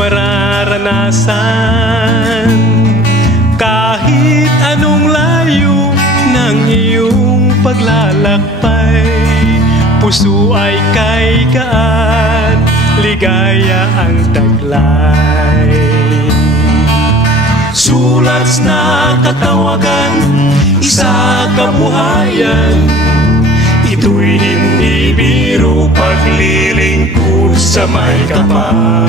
mararanasan. Kahit anong layo ng iyong paglalakbay, puso ay kay gaan, ligaya ang taglay. Sulat na katawagan, isa kabuhayan, ito'y hindi biro, paglilingkod sa may kapal.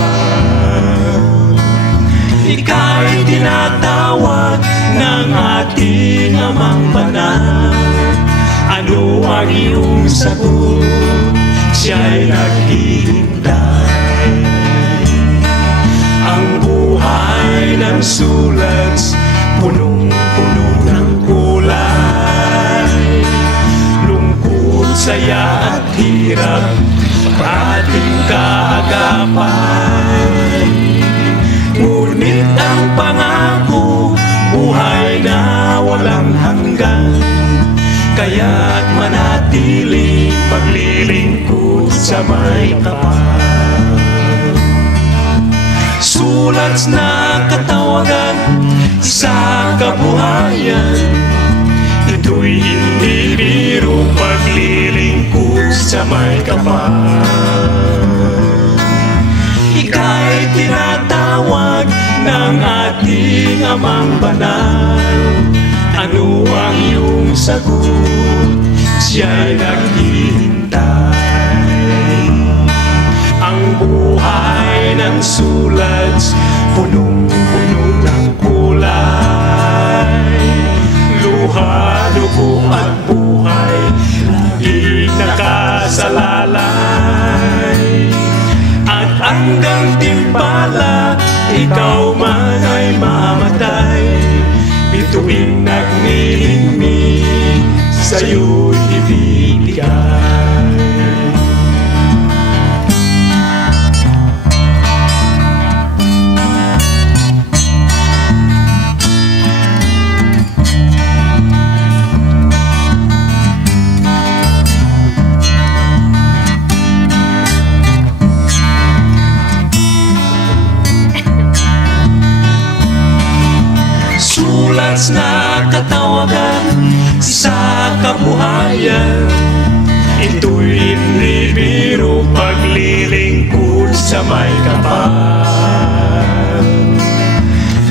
Ika'y tinatawag ng ating Amang Banal. Ano ang iyong sagot? Siya'y naghihintay. Ang buhay ng sulat, punong-puno ng kulay, lungkot, saya at hirap, ating kaagapay. Ngunit ang pangako, buhay na walang hanggan, kaya't manatiling paglilingkod sa may kapal. Sulat na katawagan, isa kabuhayan, ito'y hindi biro, paglilingkod sa may kapal. Ika'y tinatawag ng ating Amang Banal. Ano ang iyong sagot? Siya'y naghihintay. Ang buhay ng sulat, punong-puno ng kulay, luha, dugo at buhay, laging nakasalalay. At hanggang timpala, ikaw man ay mamatay, bituing nagnilingnig, sa'yo'y ibibigay. Sulat na katawagan, sa kabuhayan, ito'y hindi biro, paglilingkod sa may kapal.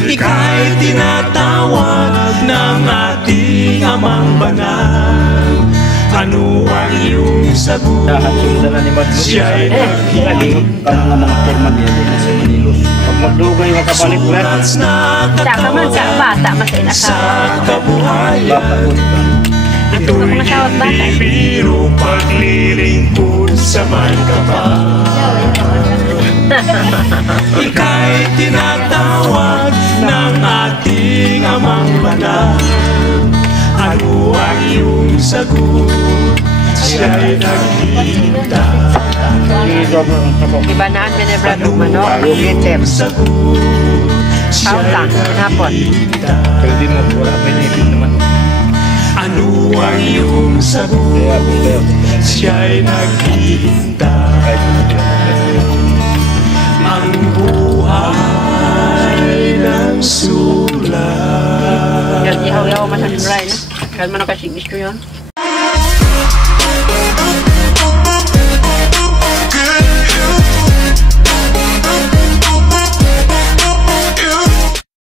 Ika'y tinatawag ng ating Amang Banal. Ano ang iyong sagot? Siya'y naghihintay. Magdugay makabalik sulat na katawagan, sa kabuhayan, ito'y hindi biro, paglilingkod sa may kapal. Ika'y tinatawag ng ating Amang Banal. Ano ang iyong sagot? Siya'y naghihintay. Ibanaan minibradong manok, item. Pauta, hinapon. Pwede mo wala pinipin naman. Ano ang iyong sagot? Siya'y naghihintay. Ang buhay ng sulat. Yan, ihaw-ihaw masasimulay na. Kaya mo na kasi gusto yun.